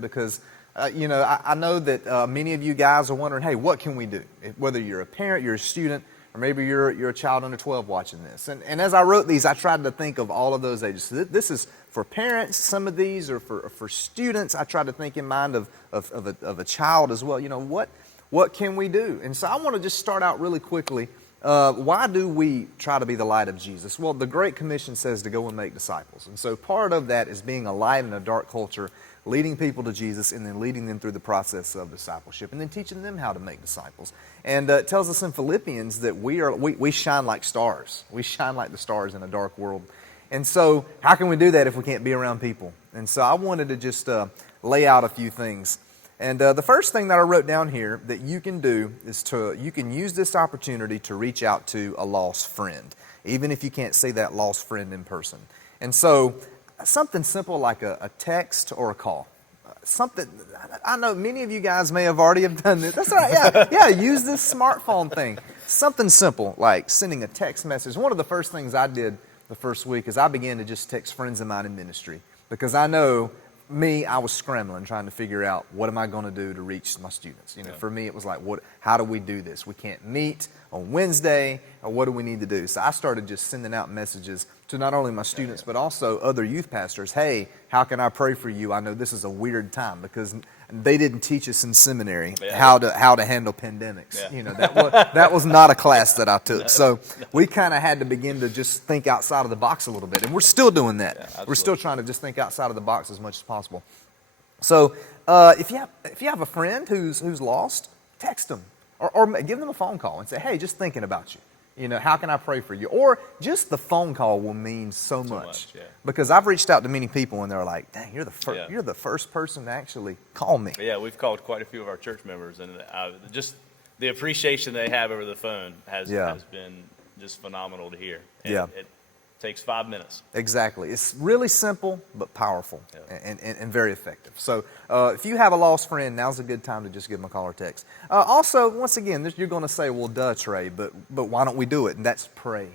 because I know that many of you guys are wondering, hey, what can we do? Whether you're a parent, you're a student, or maybe you're a child under 12 watching this. And as I wrote these, I tried to think of all of those ages. So this is for parents, some of these are for students. I tried to think in mind of a child as well. What can we do? And so I want to just start out really quickly. Why do we try to be the light of Jesus? Well, the Great Commission says to go and make disciples. And so part of that is being a light in a dark culture, leading people to Jesus, and then leading them through the process of discipleship, and then teaching them how to make disciples. And it tells us in Philippians that we shine like stars. We shine like the stars in a dark world. And so how can we do that if we can't be around people? And so I wanted to just lay out a few things. And the first thing that I wrote down here that you can do is you can use this opportunity to reach out to a lost friend, even if you can't see that lost friend in person. And so something simple like a text or a call. Something, I know many of you guys may have already have done this. That's right, yeah, use this smartphone thing. Something simple like sending a text message. One of the first things I did the first week is I began to just text friends of mine in ministry, because I know I was scrambling trying to figure out what am I going to do to reach my students. For me it was like, how do we do this? We can't meet on Wednesday, or what do we need to do? So I started just sending out messages to not only my students but also other youth pastors. Hey, how can I pray for you? I know this is a weird time because they didn't teach us in seminary how to handle pandemics. That was not a class that I took. So we kind of had to begin to just think outside of the box a little bit, and we're still doing that. We're still trying to just think outside of the box as much as possible. So if you have a friend who's lost, text them or give them a phone call and say, hey, just thinking about you. How can I pray for you? Or just the phone call will mean so much. Because I've reached out to many people and they're like, dang, you're the first person to actually call me. Yeah, we've called quite a few of our church members, and just the appreciation they have over the phone has been just phenomenal to hear. And it takes 5 minutes. Exactly. It's really simple but powerful and very effective. So if you have a lost friend, now's a good time to just give them a call or text. Also, once again, you're going to say, well, duh, Trey, but why don't we do it? And that's pray.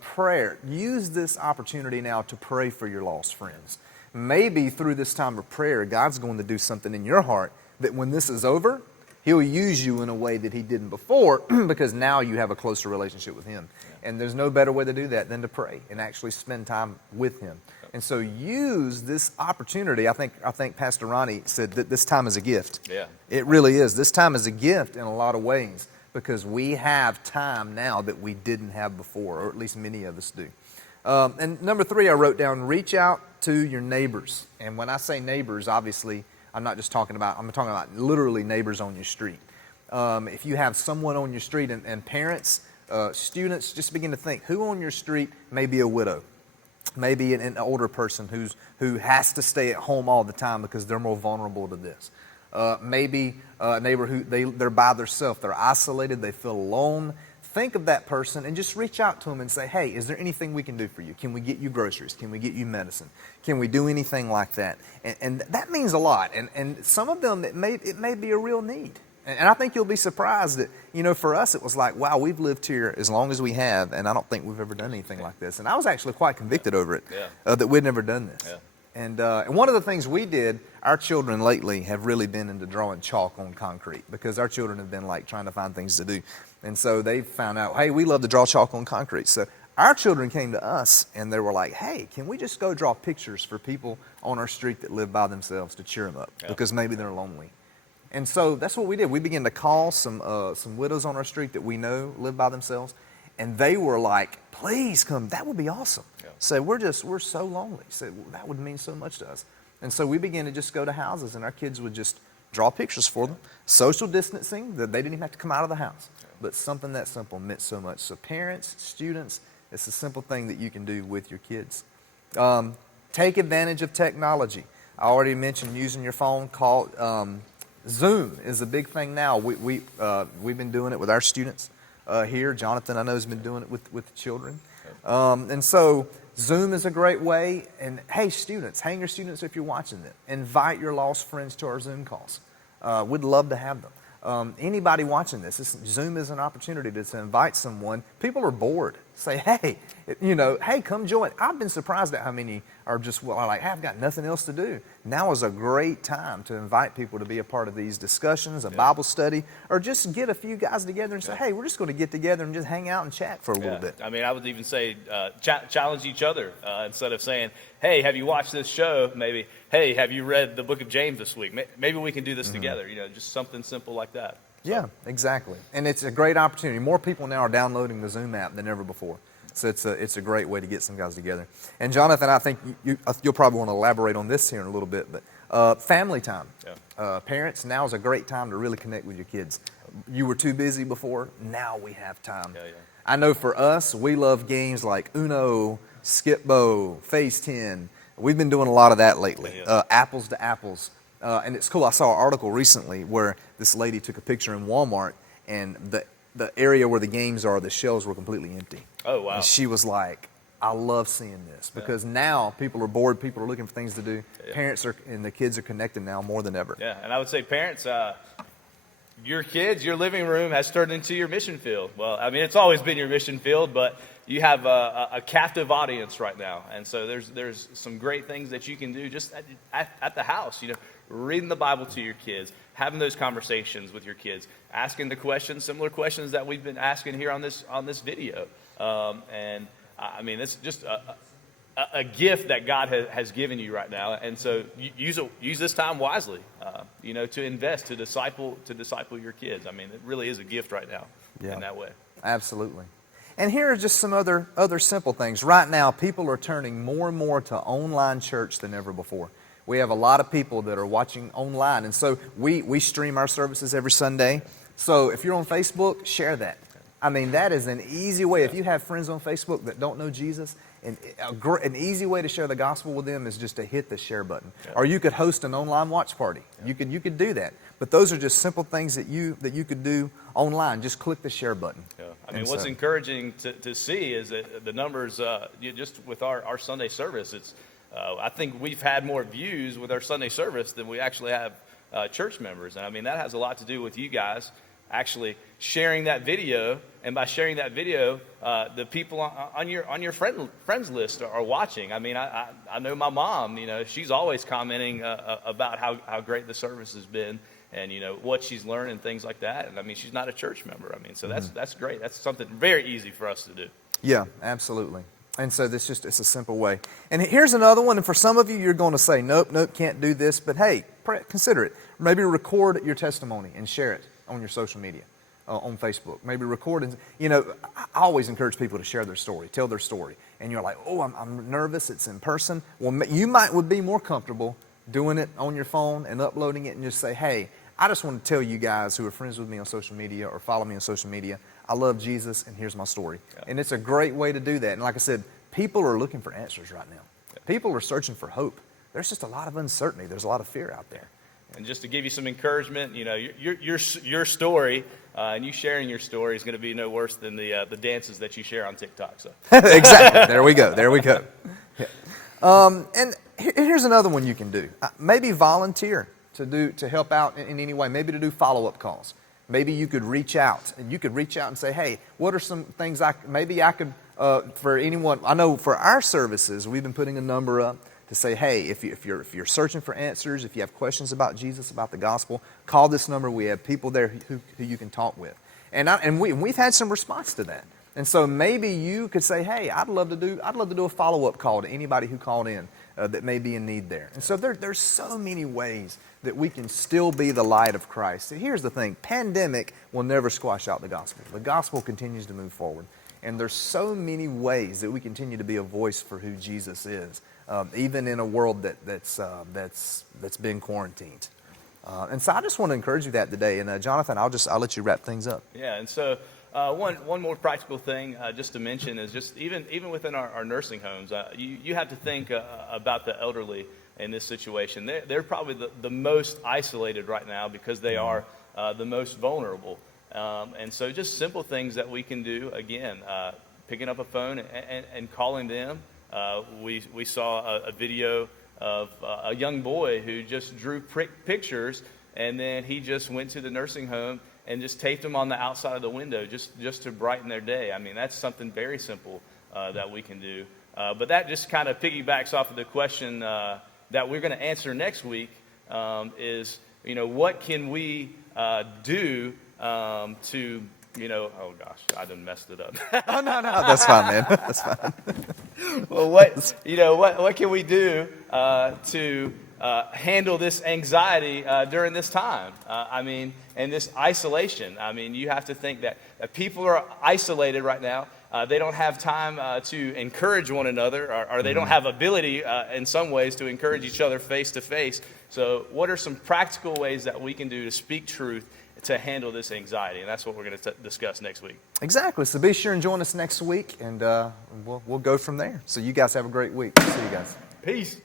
Prayer. Use this opportunity now to pray for your lost friends. Maybe through this time of prayer, God's going to do something in your heart that when this is over, He'll use you in a way that He didn't before because now you have a closer relationship with Him. And there's no better way to do that than to pray and actually spend time with Him. And so use this opportunity. I think Pastor Ronnie said that this time is a gift. Yeah. It really is. This time is a gift in a lot of ways because we have time now that we didn't have before, or at least many of us do. And number 3, I wrote down, reach out to your neighbors. And when I say neighbors, obviously, I'm talking about literally neighbors on your street. If you have someone on your street and parents, students, just begin to think, who on your street may be a widow? Maybe an older person who has to stay at home all the time because they're more vulnerable to this. Maybe a neighbor who they're by themselves, they're isolated, they feel alone. Think of that person and just reach out to them and say, hey, is there anything we can do for you? Can we get you groceries? Can we get you medicine? Can we do anything like that? And that means a lot. And some of them, it may be a real need. And I think you'll be surprised that, for us, it was like, wow, we've lived here as long as we have, and I don't think we've ever done anything like this. And I was actually quite convicted over it, that we'd never done this. And one of the things we did, our children lately have really been into drawing chalk on concrete because our children have been like trying to find things to do. And so they found out, hey, we love to draw chalk on concrete. So our children came to us and they were like, hey, can we just go draw pictures for people on our street that live by themselves to cheer them up because maybe they're lonely. And so that's what we did. We began to call some widows on our street that we know live by themselves. And they were like, please come. That would be awesome. So we're so lonely. So that would mean so much to us. And so we began to just go to houses and our kids would just draw pictures for them. Social distancing, that they didn't even have to come out of the house. But something that simple meant so much. So parents, students, it's a simple thing that you can do with your kids. Take advantage of technology. I already mentioned using your phone. Zoom is a big thing now. We've been doing it with our students here. Jonathan, I know, has been doing it with the children. And so Zoom is a great way. And hey, students, hang your students if you're watching them. Invite your lost friends to our Zoom calls. We'd love to have them. Anybody watching this, Zoom is an opportunity to invite someone. People are bored. Say, hey, Hey, come join. I've been surprised at how many are just, like, hey, I've got nothing else to do. Now is a great time to invite people to be a part of these discussions, a Bible study, or just get a few guys together and say, hey, we're just going to get together and just hang out and chat for a little bit. I mean, I would even say challenge each other instead of saying, hey, have you watched this show? Maybe, hey, have you read the book of James this week? Maybe we can do this together, just something simple like that. So. Yeah, exactly. And it's a great opportunity. More people now are downloading the Zoom app than ever before. So it's a great way to get some guys together. And Jonathan, I think you'll probably want to elaborate on this here in a little bit, but family time. Yeah. Parents, now is a great time to really connect with your kids. You were too busy before. Now we have time. Yeah. I know for us, we love games like Uno, Skip-Bo, Phase 10. We've been doing a lot of that lately. Apples to Apples. And it's cool. I saw an article recently where this lady took a picture in Walmart, and the area where the games are, the shelves were completely empty. Oh, wow. And she was like, I love seeing this, because now people are bored, people are looking for things to do. Parents and the kids are connected now more than ever. Yeah, and I would say parents, your kids, your living room has turned into your mission field. Well, I mean, it's always been your mission field, but you have a captive audience right now. And so there's some great things that you can do just at the house, reading the Bible to your kids, having those conversations with your kids, asking the questions, similar questions that we've been asking here on this video. And I mean, it's just a gift that God has given you right now. And so use this time wisely, to invest, to disciple your kids. I mean, it really is a gift right now in that way. Absolutely. And here are just some other simple things. Right now, people are turning more and more to online church than ever before. We have a lot of people that are watching online. And so we stream our services every Sunday. So if you're on Facebook, share that. I mean, that is an easy way. If you have friends on Facebook that don't know Jesus, an easy way to share the gospel with them is just to hit the share button. Yeah. Or you could host an online watch party. Yeah. You could do that. But those are just simple things that you could do online. Just click the share button. Yeah. I mean, what's encouraging to see is that the numbers, just with our Sunday service, I think we've had more views with our Sunday service than we actually have church members. And I mean, that has a lot to do with you guys actually sharing that video, and by sharing that video, the people on your friends list are watching. I mean, I know my mom. She's always commenting about how great the service has been, and what she's learned and things like that. And I mean, she's not a church member. I mean, so that's great. That's something very easy for us to do. Yeah, absolutely. And so it's a simple way. And here's another one. And for some of you, you're going to say, nope, can't do this. But hey, consider it. Maybe record your testimony and share it on your social media, on Facebook. Maybe record and, I always encourage people to share their story, tell their story. And you're like, oh, I'm nervous, it's in person. Well, you would be more comfortable doing it on your phone and uploading it and just say, hey, I just want to tell you guys who are friends with me on social media or follow me on social media, I love Jesus and here's my story. Yeah. And it's a great way to do that. And like I said, people are looking for answers right now. Yeah. People are searching for hope. There's just a lot of uncertainty. There's a lot of fear out there. And just to give you some encouragement, your story and you sharing your story is going to be no worse than the dances that you share on TikTok. So exactly. There we go. Yeah. And here's another one you can do. Maybe volunteer to help out in any way. Maybe to do follow-up calls. Maybe you could reach out and say, hey, what are some things I could for anyone? I know for our services, we've been putting a number up to say, hey, if you're searching for answers, if you have questions about Jesus, about the gospel, call this number. We have people there who you can talk with. And we've had some response to that. And so maybe you could say, hey, I'd love to do a follow-up call to anybody who called in that may be in need there. And so there's so many ways that we can still be the light of Christ. And here's the thing, pandemic will never squash out the gospel. The gospel continues to move forward. And there's so many ways that we continue to be a voice for who Jesus is, even in a world that's been quarantined. And so I just want to encourage you that today. And Jonathan, I'll let you wrap things up. Yeah, and so one more practical thing just to mention is just even within our nursing homes, you have to think about the elderly in this situation. They're probably the most isolated right now because they are the most vulnerable. And so just simple things that we can do, again, picking up a phone and calling them. We saw a video of a young boy who just drew pictures, and then he just went to the nursing home and just taped them on the outside of the window just to brighten their day. I mean, that's something very simple that we can do. But that just kind of piggybacks off of the question that we're going to answer next week is, what can we do to, oh gosh, I done messed it up. Oh, no, that's fine, man. That's fine. Well, what can we do to handle this anxiety during this time? And this isolation. You have to think that people are isolated right now. They don't have time to encourage one another, or they don't have ability in some ways to encourage each other face to face. So what are some practical ways that we can do to speak truth to handle this anxiety? And that's what we're going to discuss next week. Exactly. So be sure and join us next week, and we'll go from there. So you guys have a great week. See you guys. Peace.